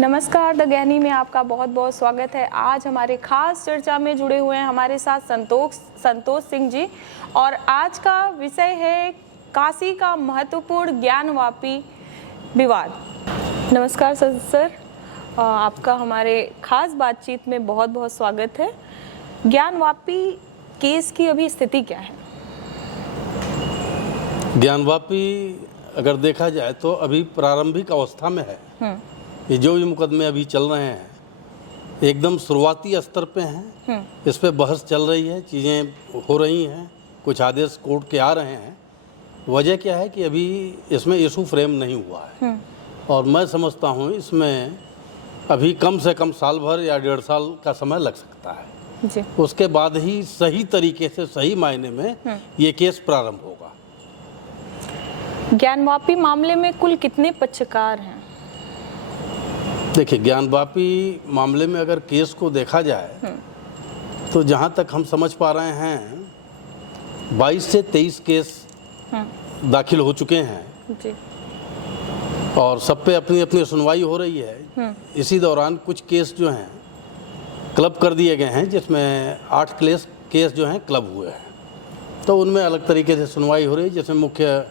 नमस्कार, द गहनी में आपका बहुत बहुत स्वागत है। आज हमारे खास चर्चा में जुड़े हुए हैं हमारे साथ संतोष सिंह जी और आज का विषय है काशी का महत्वपूर्ण ज्ञानवापी विवाद। नमस्कार सर, आपका हमारे खास बातचीत में बहुत बहुत स्वागत है। ज्ञानवापी केस की अभी स्थिति क्या है? ज्ञानवापी अगर देखा जाए तो अभी प्रारंभिक अवस्था में है। ये जो भी मुकदमे अभी चल रहे हैं एकदम शुरुआती स्तर पे हैं। इस पे बहस चल रही है, चीज़ें हो रही हैं, कुछ आदेश कोर्ट के आ रहे हैं। वजह क्या है कि अभी इसमें इशू फ्रेम नहीं हुआ है और मैं समझता हूँ इसमें अभी कम से कम साल भर या 1.5 साल का समय लग सकता है जी। उसके बाद ही सही तरीके से, सही मायने में ये केस प्रारंभ होगा। ज्ञानवापी मामले में कुल कितने पक्षकार हैं? देखिए, ज्ञानवापी मामले में अगर केस को देखा जाए तो जहाँ तक हम समझ पा रहे हैं 22 से 23 केस दाखिल हो चुके हैं जी। और सब पे अपनी अपनी सुनवाई हो रही है। इसी दौरान कुछ केस जो हैं क्लब कर दिए गए हैं, जिसमें 8 केस जो हैं क्लब हुए हैं, तो उनमें अलग तरीके से सुनवाई हो रही है। जैसे मुख्य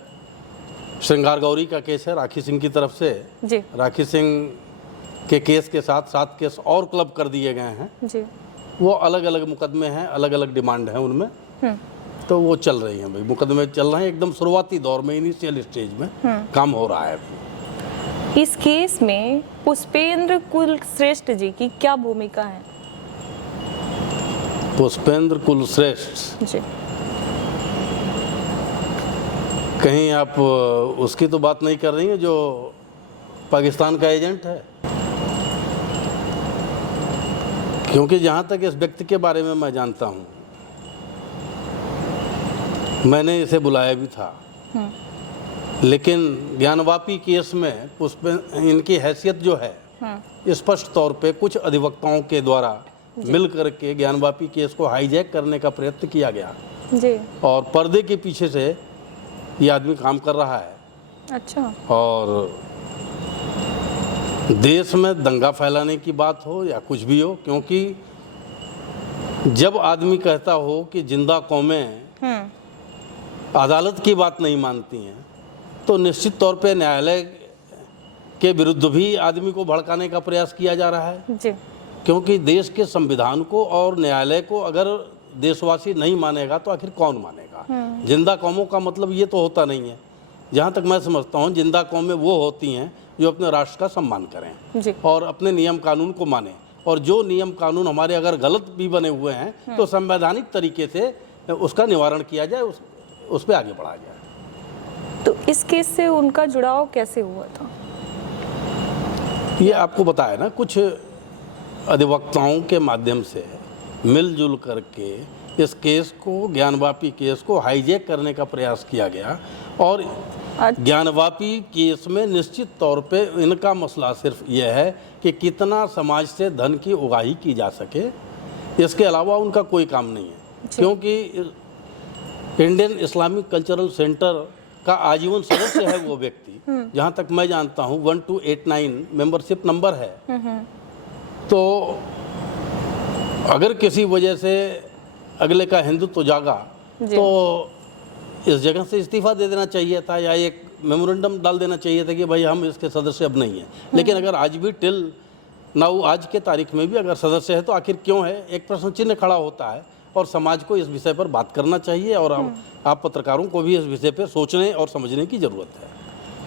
श्रृंगार गौरी का केस है राखी सिंह की तरफ से जी। राखी सिंह के केस के साथ 7 केस और क्लब कर दिए गए हैं जी। वो अलग अलग मुकदमे हैं, अलग अलग डिमांड हैं उनमें, तो वो चल रही हैं। भाई मुकदमे चल रहे हैं, एकदम शुरुआती दौर में, इनिशियल स्टेज में काम हो रहा है। इस केस में पुष्पेंद्र कुलश्रेष्ठ जी की क्या भूमिका है? पुष्पेंद्र कुलश्रेष्ठ जी। कहीं आप उसकी तो बात नहीं कर रही हैं जो पाकिस्तान का एजेंट है? क्योंकि जहाँ तक इस व्यक्ति के बारे में मैं जानता हूँ, मैंने इसे बुलाया भी था, लेकिन ज्ञानवापी केस में इनकी हैसियत जो है स्पष्ट तौर पे कुछ अधिवक्ताओं के द्वारा मिल करके ज्ञानवापी केस को हाईजैक करने का प्रयत्न किया गया जी। और पर्दे के पीछे से ये आदमी काम कर रहा है। अच्छा। और देश में दंगा फैलाने की बात हो या कुछ भी हो, क्योंकि जब आदमी कहता हो कि जिंदा कौमें अदालत की बात नहीं मानती हैं, तो निश्चित तौर पे न्यायालय के विरुद्ध भी आदमी को भड़काने का प्रयास किया जा रहा है जी। क्योंकि देश के संविधान को और न्यायालय को अगर देशवासी नहीं मानेगा तो आखिर कौन मानेगा? जिंदा कौमों का मतलब ये तो होता नहीं है। जहाँ तक मैं समझता हूँ जिंदा कौमें वो होती हैं जो अपने राष्ट्र का सम्मान करें जी। और अपने नियम कानून को माने, और जो नियम कानून हमारे अगर गलत भी बने हुए हैं तो संवैधानिक तरीके से उसका निवारण किया जाए, उस पर आगे बढ़ा जाए। तो इस केस से उनका जुड़ाव कैसे हुआ था? ये आपको बताया ना, कुछ अधिवक्ताओं के माध्यम से मिलजुल करके इस केस को, ज्ञानवापी केस को हाईजैक करने का प्रयास किया गया। और ज्ञानवापी केस में निश्चित तौर पे इनका मसला सिर्फ यह है कि कितना समाज से धन की उगाही की जा सके, इसके अलावा उनका कोई काम नहीं है। क्योंकि इंडियन इस्लामिक कल्चरल सेंटर का आजीवन सदस्य है वो व्यक्ति, जहाँ तक मैं जानता हूँ 1289 मेंबरशिप नंबर है। तो अगर किसी वजह से अगले का हिंदुत्व जागा तो इस जगह से इस्तीफा दे देना चाहिए था या एक मेमोरेंडम डाल देना चाहिए था कि भाई हम इसके सदस्य अब नहीं हैं। लेकिन अगर आज भी टिल नाउ, आज के तारीख में भी अगर सदस्य है तो आखिर क्यों है, एक प्रश्न चिन्ह खड़ा होता है। और समाज को इस विषय पर बात करना चाहिए और आप पत्रकारों को भी इस विषय पर सोचने और समझने की ज़रूरत है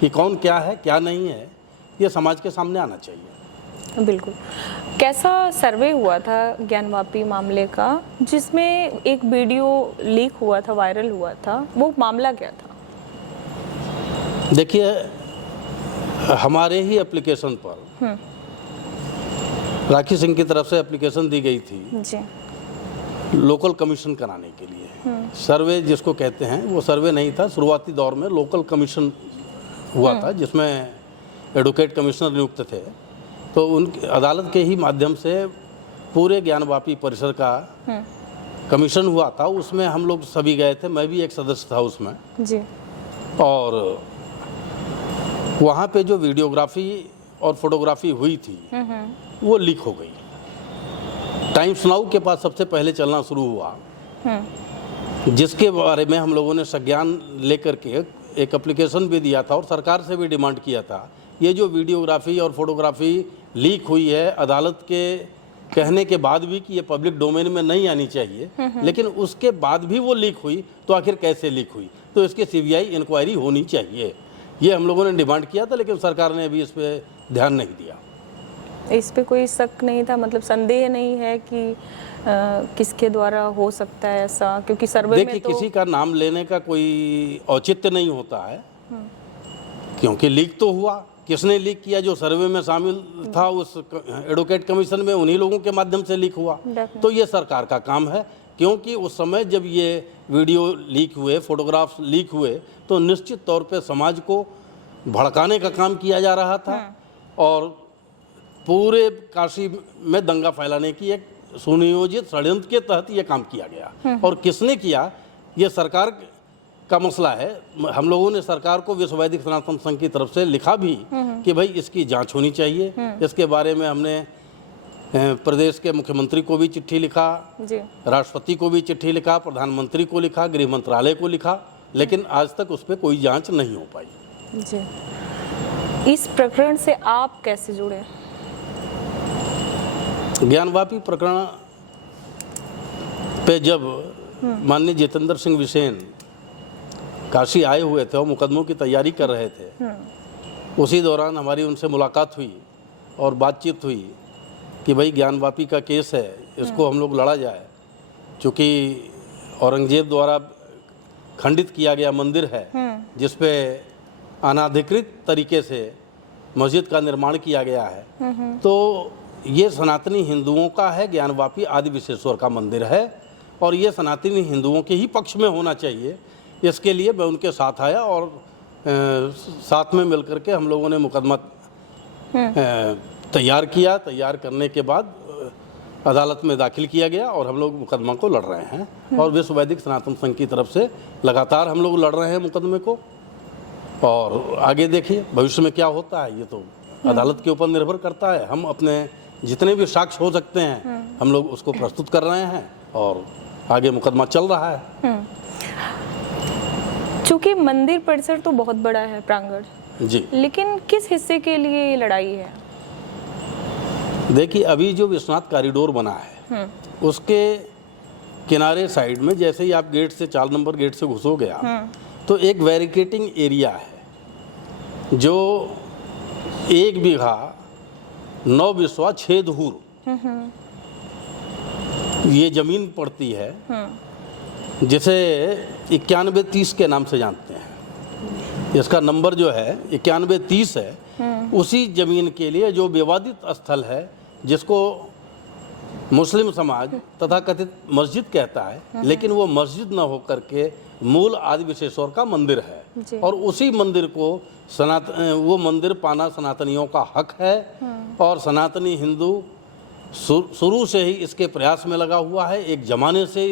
कि कौन क्या है क्या नहीं है, ये समाज के सामने आना चाहिए। बिल्कुल। कैसा सर्वे हुआ था ज्ञानवापी मामले का, जिसमें एक वीडियो लीक हुआ था, वायरल हुआ था, वो मामला क्या था? देखिए, हमारे ही एप्लीकेशन पर राखी सिंह की तरफ से एप्लीकेशन दी गई थी जी। लोकल कमीशन कराने के लिए। सर्वे जिसको कहते हैं वो सर्वे नहीं था, शुरुआती दौर में लोकल कमीशन हुआ था जिसमें एडवोकेट कमिश्नर नियुक्त थे। तो उन अदालत के ही माध्यम से पूरे ज्ञानवापी परिसर का कमीशन हुआ था, उसमें हम लोग सभी गए थे, मैं भी एक सदस्य था उसमें जी। और वहाँ पे जो वीडियोग्राफी और फोटोग्राफी हुई थी वो लीक हो गई। टाइम्स नाउ के पास सबसे पहले चलना शुरू हुआ, जिसके बारे में हम लोगों ने संज्ञान लेकर के एक एप्लीकेशन भी दिया था और सरकार से भी डिमांड किया था। ये जो वीडियोग्राफी और फोटोग्राफी लीक हुई है, अदालत के कहने के बाद भी कि ये पब्लिक डोमेन में नहीं आनी चाहिए, लेकिन उसके बाद भी वो लीक हुई, तो आखिर कैसे लीक हुई? तो इसके सीबीआई इंक्वायरी होनी चाहिए, ये हम लोगों ने डिमांड किया था, लेकिन सरकार ने अभी इस पर ध्यान नहीं दिया। इस पे कोई शक नहीं था, मतलब संदेह नहीं है कि किसके द्वारा हो सकता है ऐसा, क्योंकि सर्वे में तो किसी का नाम लेने का कोई औचित्य नहीं होता है, क्योंकि लीक तो हुआ। किसने लीक किया? जो सर्वे में शामिल था उस एडवोकेट कमीशन में, उन्हीं लोगों के माध्यम से लीक हुआ। तो ये सरकार का काम है, क्योंकि उस समय जब ये वीडियो लीक हुए, फोटोग्राफ्स लीक हुए, तो निश्चित तौर पे समाज को भड़काने का काम किया जा रहा था और पूरे काशी में दंगा फैलाने की एक सुनियोजित षड्यंत्र के तहत ये काम किया गया। और किसने किया, ये सरकार का मसला है। हम लोगों ने सरकार को विश्व वैदिक सनातन संघ की तरफ से लिखा भी कि भाई इसकी जांच होनी चाहिए। इसके बारे में हमने प्रदेश के मुख्यमंत्री को भी चिट्ठी लिखा, राष्ट्रपति को भी चिट्ठी लिखा, प्रधानमंत्री को लिखा, गृह मंत्रालय को लिखा, लेकिन आज तक उस पर कोई जांच नहीं हो पाई। जी, इस प्रकरण से आप कैसे जुड़े? ज्ञानवापी प्रकरण पे जब माननीय जितेंद्र सिंह बिसेन काशी आए हुए थे और मुकदमों की तैयारी कर रहे थे, उसी दौरान हमारी उनसे मुलाकात हुई और बातचीत हुई कि भाई ज्ञानवापी का केस है, इसको हम लोग लड़ा जाए। चूँकि औरंगजेब द्वारा खंडित किया गया मंदिर है, जिस पे अनाधिकृत तरीके से मस्जिद का निर्माण किया गया है, तो ये सनातनी हिंदुओं का है, ज्ञानवापी आदि विश्वेश्वर का मंदिर है और ये सनातनी हिंदुओं के ही पक्ष में होना चाहिए। इसके लिए मैं उनके साथ आया और साथ में मिलकर के हम लोगों ने मुकदमा तैयार किया। तैयार करने के बाद अदालत में दाखिल किया गया और हम लोग मुकदमा को लड़ रहे हैं और विश्व वैदिक सनातन संघ की तरफ से लगातार हम लोग लड़ रहे हैं मुकदमे को। और आगे देखिए भविष्य में क्या होता है, ये तो अदालत के ऊपर निर्भर करता है। हम अपने जितने भी साक्ष्य हो सकते हैं हम लोग उसको प्रस्तुत कर रहे हैं और आगे मुकदमा चल रहा है। चूंकि मंदिर परिसर तो बहुत बड़ा है, प्रांगण जी, लेकिन किस हिस्से के लिए ये लड़ाई है? देखिए अभी जो विश्वनाथ कॉरिडोर बना है उसके किनारे साइड में, जैसे ही आप गेट से 4 नंबर गेट से घुसोगे आप, तो एक बैरिकेटिंग एरिया है जो 1 बीघा 9 बिस्वा 6 धूर ये जमीन पड़ती है, जिसे 9130 के नाम से जानते हैं। इसका नंबर जो है 9130 है। उसी जमीन के लिए जो विवादित स्थल है, जिसको मुस्लिम समाज तथा कथित मस्जिद कहता है, लेकिन वो मस्जिद न होकर के मूल आदि विश्वेश्वर का मंदिर है और उसी मंदिर को वो मंदिर पाना सनातनियों का हक है और सनातनी हिंदू शुरू से ही इसके प्रयास में लगा हुआ है। एक ज़माने से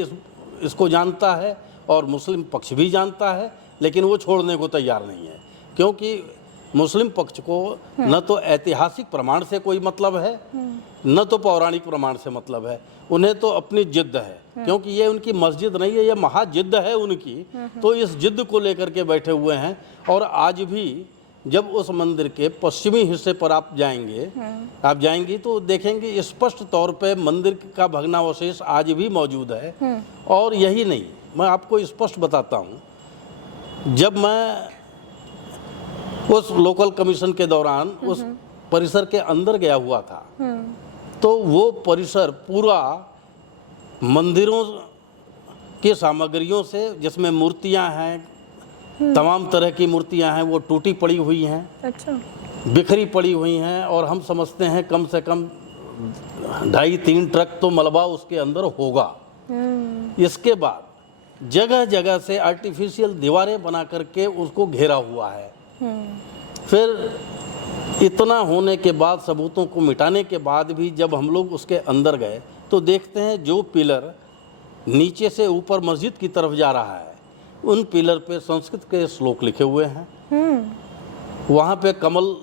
इसको जानता है और मुस्लिम पक्ष भी जानता है, लेकिन वो छोड़ने को तैयार नहीं है, क्योंकि मुस्लिम पक्ष को न तो ऐतिहासिक प्रमाण से कोई मतलब है, न तो पौराणिक प्रमाण से मतलब है। उन्हें तो अपनी जिद्द है, क्योंकि ये उनकी मस्जिद नहीं है, ये महाजिद्द है उनकी। तो इस जिद्द को लेकर के बैठे हुए हैं। और आज भी जब उस मंदिर के पश्चिमी हिस्से पर आप जाएंगी तो देखेंगे स्पष्ट तौर पे मंदिर का भग्नावशेष आज भी मौजूद है। और यही नहीं, मैं आपको स्पष्ट बताता हूँ, जब मैं उस लोकल कमीशन के दौरान उस परिसर के अंदर गया हुआ था, तो वो परिसर पूरा मंदिरों की सामग्रियों से, जिसमें मूर्तियां हैं, तमाम तरह की मूर्तियां हैं, वो टूटी पड़ी हुई हैं, अच्छा, बिखरी पड़ी हुई हैं। और हम समझते हैं कम से कम 2.5-3 ट्रक तो मलबा उसके अंदर होगा। इसके बाद जगह जगह से आर्टिफिशियल दीवारें बना करके उसको घेरा हुआ है। फिर इतना होने के बाद, सबूतों को मिटाने के बाद भी जब हम लोग उसके अंदर गए तो देखते हैं जो पिलर नीचे से ऊपर मस्जिद की तरफ जा रहा है, उन पिलर पे संस्कृत के श्लोक लिखे हुए हैं। वहाँ पे कमल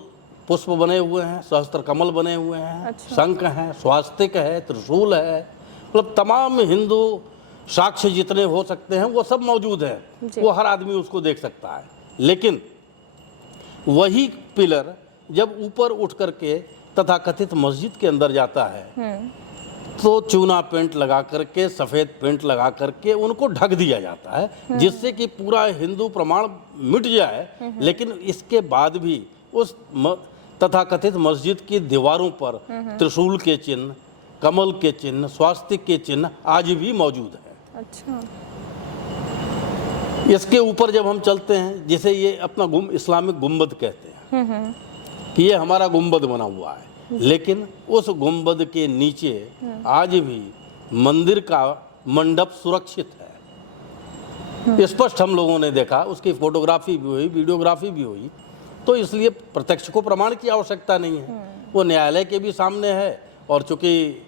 पुष्प बने हुए हैं, सहस्त्र कमल बने हुए हैं, अच्छा। शंख हैं, स्वास्तिक है, त्रिशूल है, मतलब तमाम हिंदू साक्ष्य जितने हो सकते हैं वो सब मौजूद है। जी। वो हर आदमी उसको देख सकता है। लेकिन वही पिलर जब ऊपर उठ करके तथाकथित मस्जिद के अंदर जाता है तो चूना पेंट लगा करके, सफ़ेद पेंट लगा करके उनको ढक दिया जाता है, जिससे कि पूरा हिंदू प्रमाण मिट जाए। लेकिन इसके बाद भी उस तथाकथित मस्जिद की दीवारों पर त्रिशूल के चिन्ह, कमल के चिन्ह, स्वास्तिक के चिन्ह आज भी मौजूद है। अच्छा। इसके ऊपर जब हम चलते हैं, जिसे ये अपना इस्लामिक गुंबद कहते हैं कि ये हमारा गुंबद बना हुआ है, लेकिन उस गुंबद के नीचे आज भी मंदिर का मंडप सुरक्षित है। स्पष्ट हम लोगों ने देखा, उसकी फोटोग्राफी भी हुई, वीडियोग्राफी भी हुई, तो इसलिए प्रत्यक्ष को प्रमाण की आवश्यकता नहीं है। वो न्यायालय के भी सामने है, और चूंकि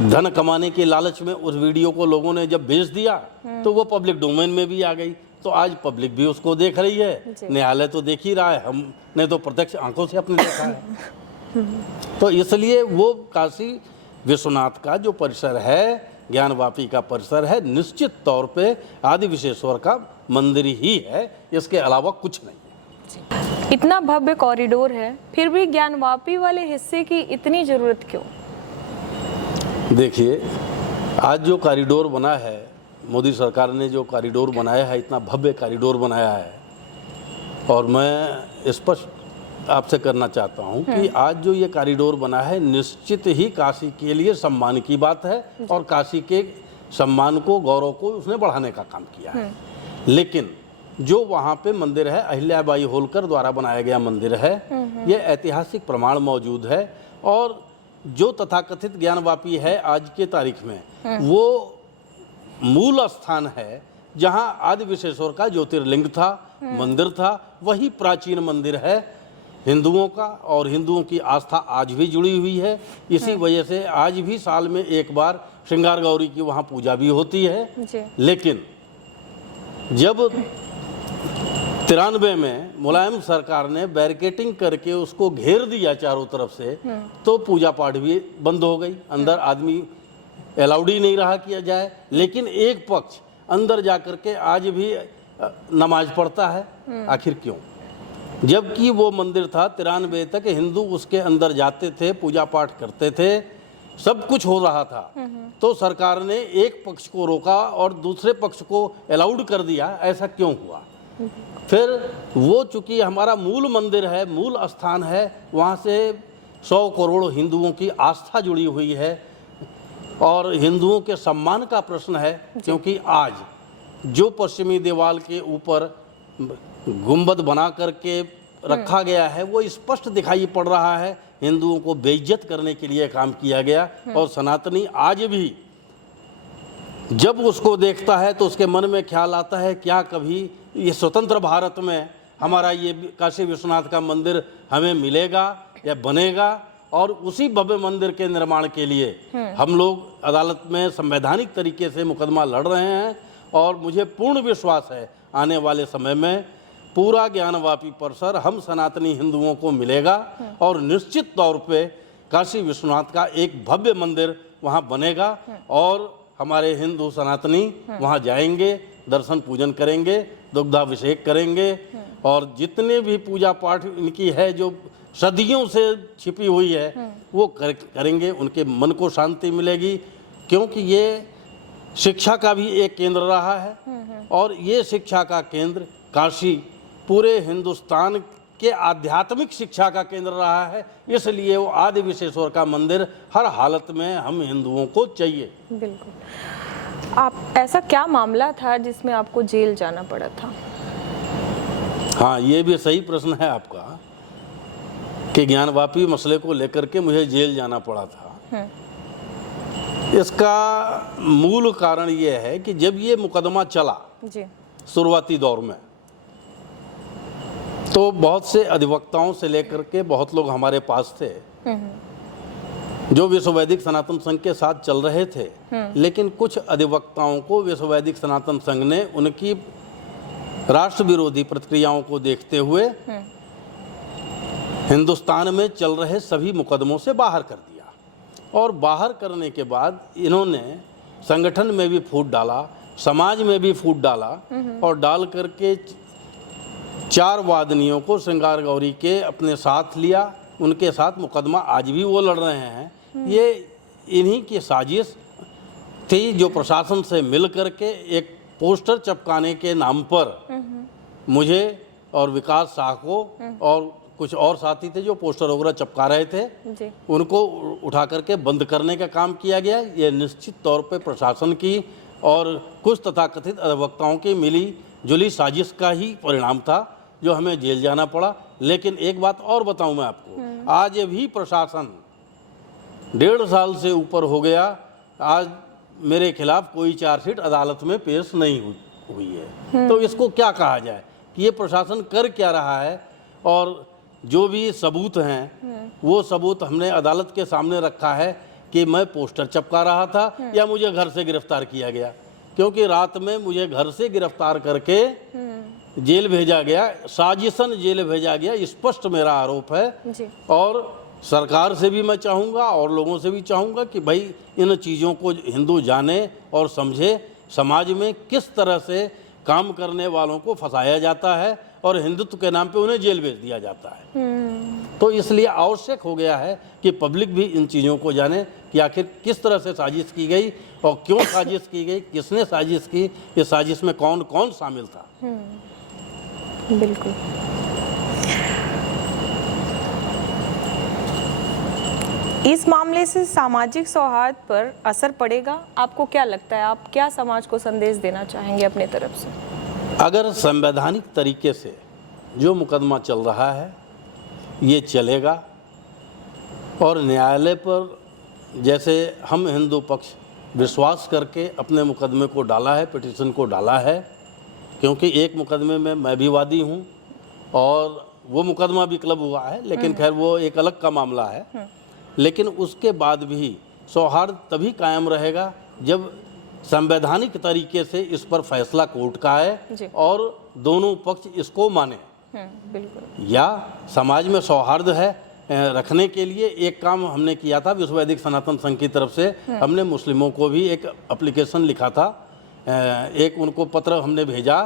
धन कमाने के लालच में उस वीडियो को लोगों ने जब भेज दिया तो वो पब्लिक डोमेन में भी आ गई, तो आज पब्लिक भी उसको देख रही है, न्यायालय तो देख ही रहा है, हमने तो प्रत्यक्ष आंखों से अपने देखा है। तो इसलिए वो काशी विश्वनाथ का जो परिसर है, ज्ञानवापी का परिसर है, निश्चित तौर पे आदि विशेश्वर का मंदिर ही है, इसके अलावा कुछ नहीं है। इतना भव्य कॉरिडोर है, फिर भी ज्ञानवापी वाले हिस्से की इतनी जरूरत क्यों? देखिए, आज जो कॉरिडोर बना है, मोदी सरकार ने जो कॉरिडोर बनाया है, इतना भव्य कॉरिडोर बनाया है, और मैं स्पष्ट आपसे करना चाहता हूं कि आज जो ये कॉरिडोर बना है, निश्चित ही काशी के लिए सम्मान की बात है, और काशी के सम्मान को, गौरव को उसने बढ़ाने का काम किया है। लेकिन जो वहाँ पे मंदिर है, अहिल्याबाई होलकर द्वारा बनाया गया मंदिर है, ये ऐतिहासिक प्रमाण मौजूद है, और जो तथाकथित ज्ञानवापी है आज के तारीख में, वो मूल स्थान है जहां आदि विशेश्वर का ज्योतिर्लिंग था, मंदिर था, वही प्राचीन मंदिर है हिंदुओं का, और हिंदुओं की आस्था आज भी जुड़ी हुई है। इसी वजह से आज भी साल में एक बार श्रृंगार गौरी की वहां पूजा भी होती है। लेकिन जब 93 में मुलायम सरकार ने बैरिकेटिंग करके उसको घेर दिया चारों तरफ से, तो पूजा पाठ भी बंद हो गई, अंदर आदमी अलाउड ही नहीं रहा किया जाए। लेकिन एक पक्ष अंदर जाकर के आज भी नमाज पढ़ता है। आखिर क्यों? जबकि वो मंदिर था 93 तक हिंदू उसके अंदर जाते थे, पूजा पाठ करते थे, सब कुछ हो रहा था, तो सरकार ने एक पक्ष को रोका और दूसरे पक्ष को अलाउड कर दिया। ऐसा क्यों हुआ? फिर वो चूंकि हमारा मूल मंदिर है, मूल स्थान है, वहाँ से 100 करोड़ हिंदुओं की आस्था जुड़ी हुई है, और हिंदुओं के सम्मान का प्रश्न है, क्योंकि आज जो पश्चिमी दीवार के ऊपर गुंबद बना करके रखा गया है, वो स्पष्ट दिखाई पड़ रहा है हिंदुओं को बेइज्जत करने के लिए काम किया गया। और सनातनी आज भी जब उसको देखता है तो उसके मन में ख्याल आता है, क्या कभी ये स्वतंत्र भारत में हमारा ये काशी विश्वनाथ का मंदिर हमें मिलेगा या बनेगा? और उसी भव्य मंदिर के निर्माण के लिए हम लोग अदालत में संवैधानिक तरीके से मुकदमा लड़ रहे हैं, और मुझे पूर्ण विश्वास है आने वाले समय में पूरा ज्ञानवापी परिसर हम सनातनी हिंदुओं को मिलेगा, और निश्चित तौर पे काशी विश्वनाथ का एक भव्य मंदिर वहाँ बनेगा, और हमारे हिंदू सनातनी वहाँ जाएंगे, दर्शन पूजन करेंगे, दुग्धाभिषेक करेंगे, और जितने भी पूजा पाठ इनकी है जो सदियों से छिपी हुई है वो करेंगे। उनके मन को शांति मिलेगी, क्योंकि ये शिक्षा का भी एक केंद्र रहा है, और ये शिक्षा का केंद्र काशी पूरे हिंदुस्तान के आध्यात्मिक शिक्षा का केंद्र रहा है। इसलिए वो आदि विशेश्वर का मंदिर हर हालत में हम हिंदुओं को चाहिए। बिल्कुल। आप ऐसा क्या मामला था जिसमें आपको जेल जाना पड़ा था? हाँ, ये भी सही प्रश्न है आपका कि ज्ञानवापी मसले को लेकर के मुझे जेल जाना पड़ा था। इसका मूल कारण ये है कि जब ये मुकदमा चला शुरुआती दौर में, तो बहुत से अधिवक्ताओं से लेकर के बहुत लोग हमारे पास थे जो विश्व वैदिक सनातन संघ के साथ चल रहे थे। लेकिन कुछ अधिवक्ताओं को विश्व वैदिक सनातन संघ ने उनकी राष्ट्र विरोधी प्रतिक्रियाओं को देखते हुए हिंदुस्तान में चल रहे सभी मुकदमों से बाहर कर दिया। और बाहर करने के बाद इन्होंने संगठन में भी फूट डाला, समाज में भी फूट डाला और डाल करके 4 वादनियों को श्रृंगार गौरी के अपने साथ लिया। उनके साथ मुकदमा आज भी वो लड़ रहे हैं। ये इन्हीं की साजिश थी जो प्रशासन से मिल करके एक पोस्टर चिपकाने के नाम पर मुझे और विकास शाह को और कुछ और साथी थे जो पोस्टर वगैरह चिपका रहे थे जी। उनको उठा करके बंद करने का काम किया गया। ये निश्चित तौर पे प्रशासन की और कुछ तथाकथित अधिवक्ताओं की मिली जुली साजिश का ही परिणाम था जो हमें जेल जाना पड़ा। लेकिन एक बात और बताऊं मैं आपको, आज भी प्रशासन 1.5 साल से ऊपर हो गया, आज मेरे खिलाफ कोई चार्जशीट अदालत में पेश नहीं हुई है। तो इसको क्या कहा जाए कि ये प्रशासन कर क्या रहा है। और जो भी सबूत हैं वो सबूत हमने अदालत के सामने रखा है कि मैं पोस्टर चिपका रहा था या मुझे घर से गिरफ्तार किया गया, क्योंकि रात में मुझे घर से गिरफ्तार करके जेल भेजा गया, साजिशन जेल भेजा गया, स्पष्ट मेरा आरोप है जी। और सरकार से भी मैं चाहूँगा और लोगों से भी चाहूँगा कि भाई इन चीज़ों को हिंदू जाने और समझे, समाज में किस तरह से काम करने वालों को फंसाया जाता है और हिंदुत्व के नाम पे उन्हें जेल भेज दिया जाता है। तो इसलिए आवश्यक हो गया है कि पब्लिक भी इन चीज़ों को जाने कि आखिर किस तरह से साजिश की गई और क्यों साजिश की गई, किसने साजिश की, ये साजिश में कौन कौन शामिल था। बिल्कुल। इस मामले से सामाजिक सौहार्द पर असर पड़ेगा, आपको क्या लगता है? आप क्या समाज को संदेश देना चाहेंगे अपने तरफ से? अगर संवैधानिक तरीके से जो मुकदमा चल रहा है ये चलेगा और न्यायालय पर जैसे हम हिंदू पक्ष विश्वास करके अपने मुकदमे को डाला है, पिटीशन को डाला है, क्योंकि एक मुकदमे में मैं भी वादी हूँ और वो मुकदमा भी क्लब हुआ है, लेकिन खैर वो एक अलग का मामला है। लेकिन उसके बाद भी सौहार्द तभी कायम रहेगा जब संवैधानिक तरीके से इस पर फैसला कोर्ट का है और दोनों पक्ष इसको माने। बिल्कुल। या समाज में सौहार्द है रखने के लिए एक काम हमने किया था, विश्व वैदिक सनातन संघ की तरफ से हमने मुस्लिमों को भी एक एप्लीकेशन लिखा था, एक उनको पत्र हमने भेजा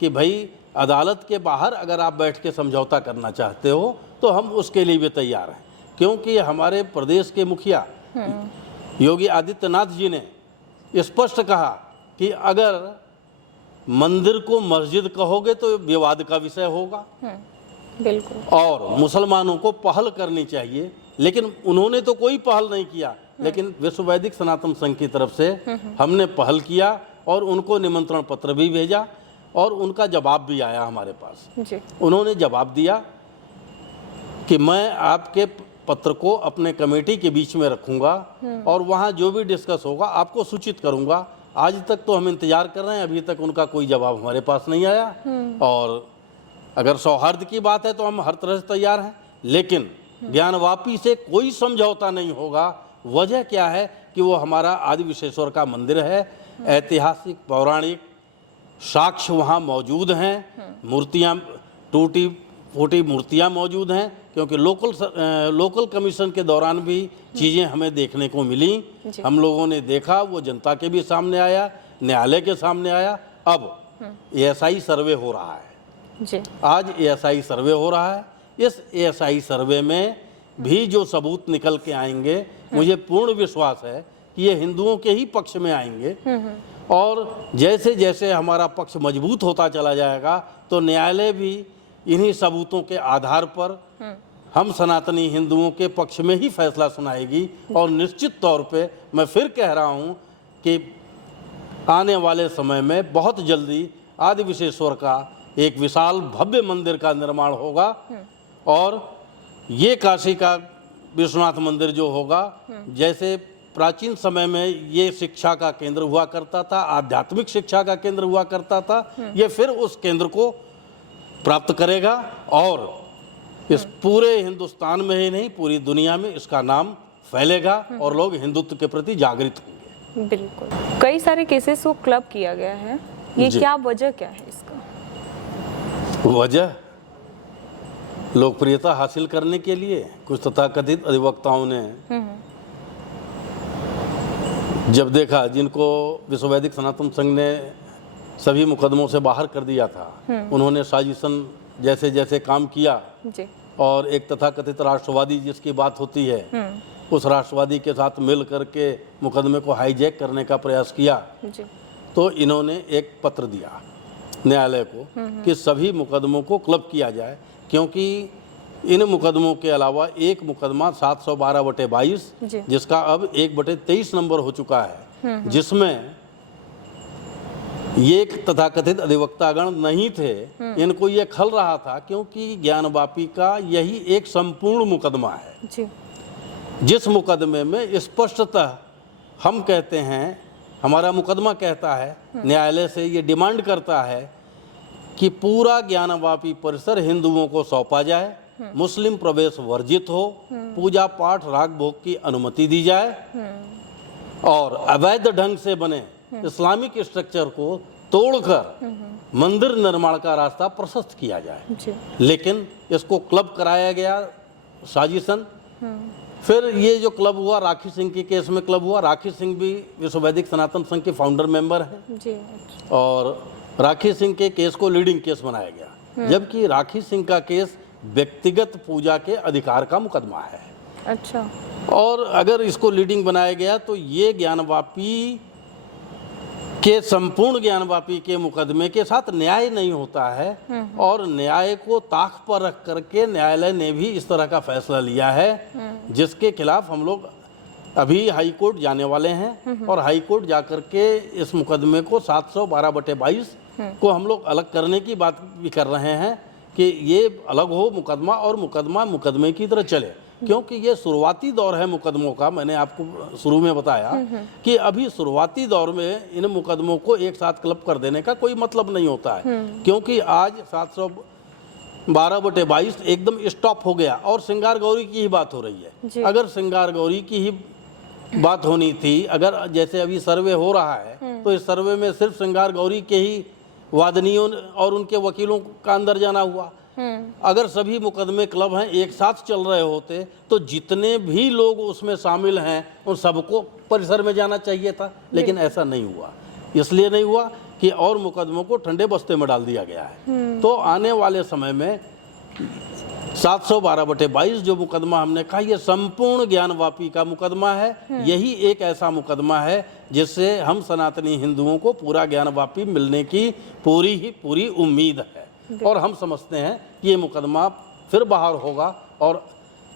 कि भाई अदालत के बाहर अगर आप बैठ के समझौता करना चाहते हो तो हम उसके लिए भी तैयार हैं, क्योंकि हमारे प्रदेश के मुखिया योगी आदित्यनाथ जी ने स्पष्ट कहा कि अगर मंदिर को मस्जिद कहोगे तो विवाद का विषय होगा। बिल्कुल। और मुसलमानों को पहल करनी चाहिए, लेकिन उन्होंने तो कोई पहल नहीं किया। लेकिन विश्व वैदिक सनातन संघ की तरफ से हमने पहल किया और उनको निमंत्रण पत्र भी भेजा और उनका जवाब भी आया हमारे पास जी। उन्होंने जवाब दिया कि मैं आपके पत्र को अपने कमेटी के बीच में रखूंगा और वहाँ जो भी डिस्कस होगा आपको सूचित करूंगा। आज तक तो हम इंतजार कर रहे हैं, अभी तक उनका कोई जवाब हमारे पास नहीं आया। और अगर सौहार्द की बात है तो हम हर तरह से तैयार हैं, लेकिन ज्ञानवापी से कोई समझौता नहीं होगा। वजह क्या है कि वो हमारा आदि विश्वेश्वर का मंदिर है, ऐतिहासिक पौराणिक साक्ष्य वहाँ मौजूद हैं, मूर्तियाँ टूटी फूटी मूर्तियाँ मौजूद हैं, क्योंकि लोकल कमीशन के दौरान भी चीज़ें हमें देखने को मिली। हम लोगों ने देखा, वो जनता के भी सामने आया, न्यायालय के सामने आया। अब एएसआई सर्वे हो रहा है जी। आज एएसआई सर्वे हो रहा है। इस एएसआई सर्वे में भी जो सबूत निकल के आएंगे, मुझे पूर्ण विश्वास है कि ये हिंदुओं के ही पक्ष में आएंगे। और जैसे जैसे हमारा पक्ष मजबूत होता चला जाएगा तो न्यायालय भी इन्हीं सबूतों के आधार पर हम सनातनी हिंदुओं के पक्ष में ही फैसला सुनाएगी। और निश्चित तौर पे मैं फिर कह रहा हूँ कि आने वाले समय में बहुत जल्दी आदि विश्वेश्वर का एक विशाल भव्य मंदिर का निर्माण होगा और ये काशी का विश्वनाथ मंदिर जो होगा, जैसे प्राचीन समय में ये शिक्षा का केंद्र हुआ करता था, आध्यात्मिक शिक्षा का केंद्र हुआ करता था, ये फिर उस केंद्र को प्राप्त करेगा और इस पूरे हिंदुस्तान में ही नहीं पूरी दुनिया में इसका नाम फैलेगा और लोग हिंदुत्व के प्रति जागृत होंगे। बिल्कुल। कई सारे केसेस को क्लब किया गया है, ये क्या वजह क्या है इसका? वजह लोकप्रियता हासिल करने के लिए कुछ तथाकथित अधिवक्ताओं ने जब देखा, जिनको विश्व वैदिक सनातन संघ ने सभी मुकदमों से बाहर कर दिया था, उन्होंने साजिशन जैसे जैसे काम किया जी। और एक तथाकथित राष्ट्रवादी जिसकी बात होती है, उस राष्ट्रवादी के साथ मिल करके मुकदमे को हाईजैक करने का प्रयास किया जी। तो इन्होंने एक पत्र दिया न्यायालय को कि सभी मुकदमों को क्लब किया जाए, क्योंकि इन मुकदमों के अलावा एक मुकदमा 712/22 जी। जिसका अब 1/23 नंबर हो चुका है, जिसमें ये तथाकथित अधिवक्तागण नहीं थे, इनको ये खल रहा था, क्योंकि ज्ञानवापी का यही एक संपूर्ण मुकदमा है जी। जिस मुकदमे में स्पष्टतः हम कहते हैं, हमारा मुकदमा कहता है, न्यायालय से ये डिमांड करता है कि पूरा ज्ञानवापी परिसर हिंदुओं को सौंपा जाए, मुस्लिम प्रवेश वर्जित हो, पूजा पाठ राग भोग की अनुमति दी जाए और अवैध ढंग से बने इस्लामिक स्ट्रक्चर को तोड़कर मंदिर निर्माण का रास्ता प्रशस्त किया जाए। जी। लेकिन इसको क्लब कराया गया साजिशन। फिर ये जो क्लब हुआ, राखी सिंह के केस में क्लब हुआ। राखी सिंह भी विश्व वैदिक सनातन संघ के फाउंडर मेंबर हैं जी। और राखी सिंह के केस को लीडिंग केस बनाया गया, जबकि राखी सिंह का केस व्यक्तिगत पूजा के अधिकार का मुकदमा है। अच्छा। और अगर इसको लीडिंग बनाया गया तो ये ज्ञानवापी के संपूर्ण ज्ञानवापी के मुकदमे के साथ न्याय नहीं होता है और न्याय को ताक पर रख करके न्यायालय ने भी इस तरह का फैसला लिया है, जिसके खिलाफ हम लोग अभी हाई कोर्ट जाने वाले हैं और हाई कोर्ट जाकर के इस मुकदमे को 712/22 को हम लोग अलग करने की बात भी कर रहे हैं कि ये अलग हो मुकदमा और मुकदमा मुकदमे की तरह चले, क्योंकि ये शुरुआती दौर है मुकदमों का। मैंने आपको शुरू में बताया कि अभी शुरुआती दौर में इन मुकदमों को एक साथ क्लब कर देने का कोई मतलब नहीं होता है, क्योंकि आज 712/22 एकदम स्टॉप हो गया और श्रृंगार गौरी की ही बात हो रही है। अगर श्रृंगार गौरी की ही बात होनी थी, अगर जैसे अभी सर्वे हो रहा है तो इस सर्वे में सिर्फ श्रृंगार गौरी के ही वादनियों और उनके वकीलों का अंदर जाना हुआ। अगर सभी मुकदमे क्लब हैं एक साथ चल रहे होते तो जितने भी लोग उसमें शामिल हैं उन सबको परिसर में जाना चाहिए था, लेकिन ऐसा नहीं हुआ। इसलिए नहीं हुआ कि और मुकदमों को ठंडे बस्ते में डाल दिया गया है। तो आने वाले समय में 712/22 जो मुकदमा हमने कहा, ये संपूर्ण ज्ञानवापी का मुकदमा है। यही एक ऐसा मुकदमा है जिससे हम सनातनी हिंदुओं को पूरा ज्ञानवापी मिलने की पूरी उम्मीद है और हम समझते हैं कि ये मुकदमा फिर बाहर होगा और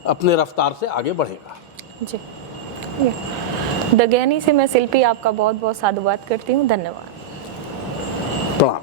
अपने रफ्तार से आगे बढ़ेगा। जी। द ज्ञानी से मैं शिल्पी आपका बहुत बहुत साधुवाद करती हूँ। धन्यवाद। प्रणाम।